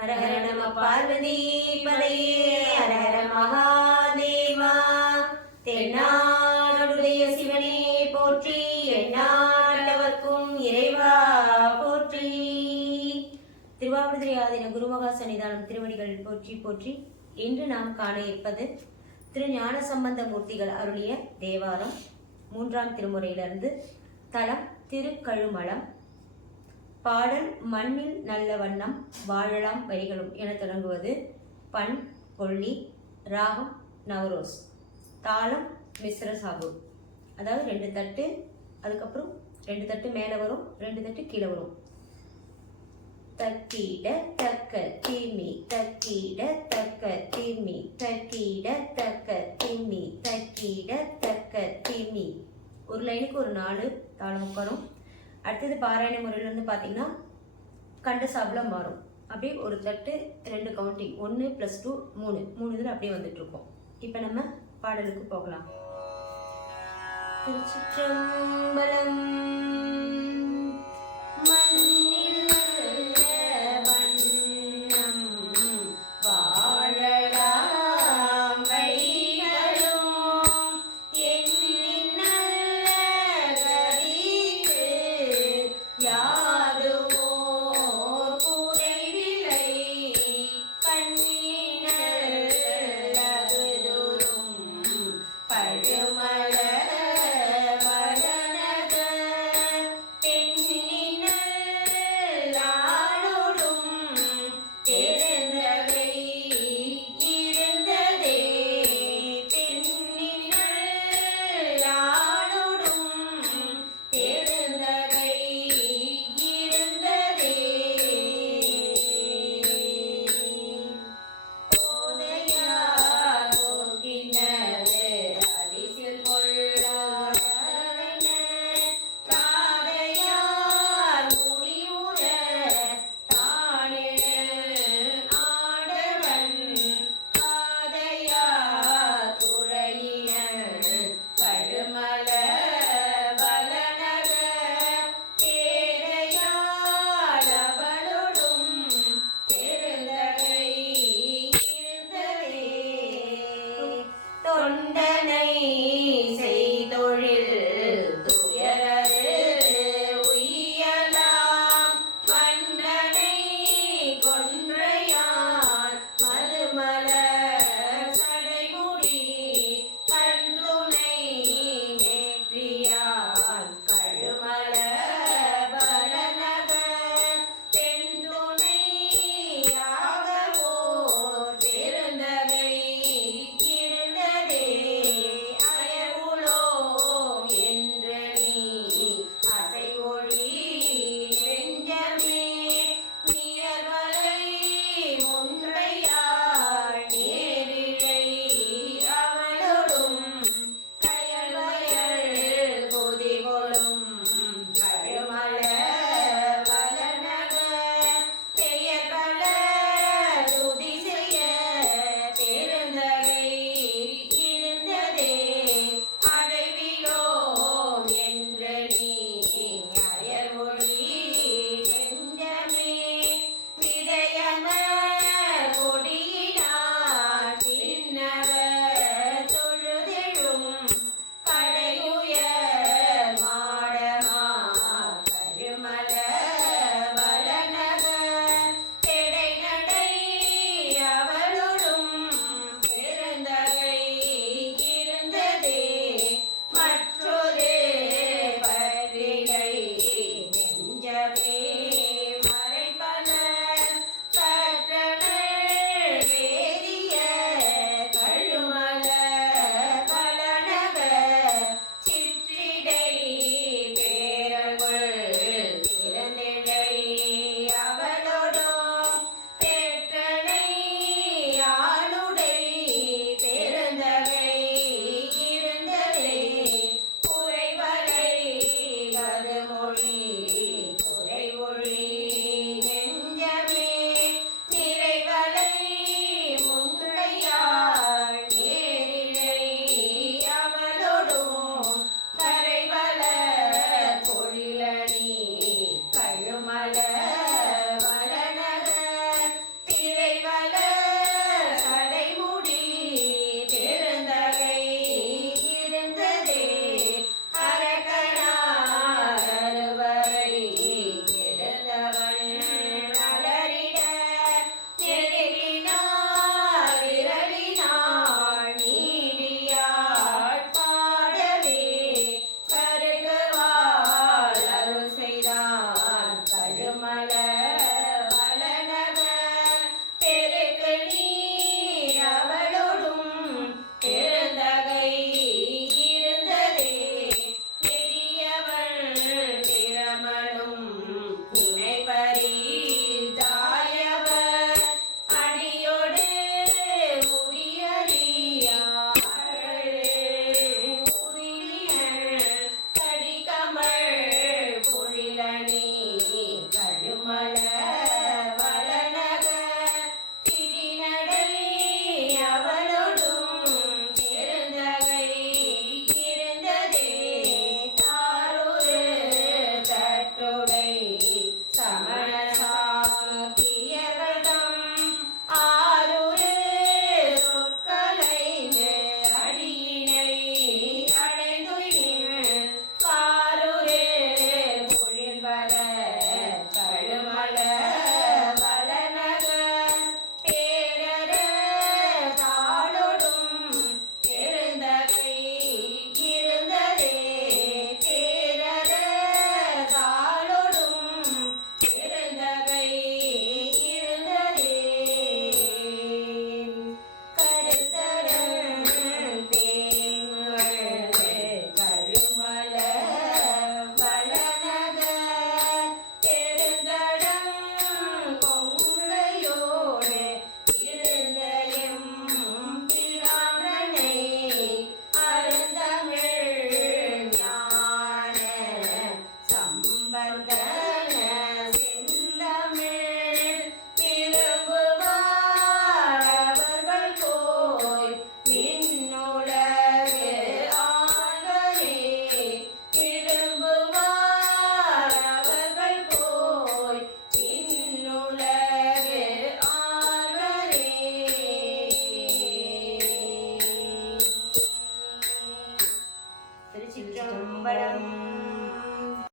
ஹர ஹர நம பார்வதி பதையே ஹர ஹர மகாதேவா. தென்னாடுடைய சிவனே போற்றி, எந்நாட்டவர்க்கும் இறைவா போற்றி. திருவாவடுதுறை ஆதீன குருமகா சன்னிதானம் திருவடிகள் போற்றி போற்றி. இன்று நாம் காண இருப்பது திரு ஞான சம்பந்த மூர்த்திகள் அருளிய தேவாரம் 3ஆம் திருமுறையிலிருந்து தலம் திருக்கழுமலம். பாடல் மண்ணில் நல்ல வண்ணம் வாழலாம் வரிகளும் என தொடங்குவது. பண் கொள்ளி, ராகம் நவரோஸ், தாளம் மிஸ்ர சாபு. அதாவது 2 தட்டு, அதுக்கப்புறம் 2 தட்டு மேலே வரும், 2 தட்டு கீழே வரும். தக்கீட தக்க திம்மி, தக்கீட தக்க திம்மி, தக்கீட தக்க திம்மி, தக்கீட தக்க திம்மி. ஒரு லைனுக்கு ஒரு 4 தாளம் உட்காரும். அடுத்தது பாராயண முறையிலேருந்து பார்த்தீங்கன்னா கண்ட சாப்பில் மாறும். அப்படியே ஒரு தட்டு 2 கவுண்டிங், 1 + 2 3 இதில் அப்படியே வந்துட்டு இருக்கோம். இப்போ நம்ம பாடலுக்கு போகலாம். திருச்சிற்றம்பலம். மண்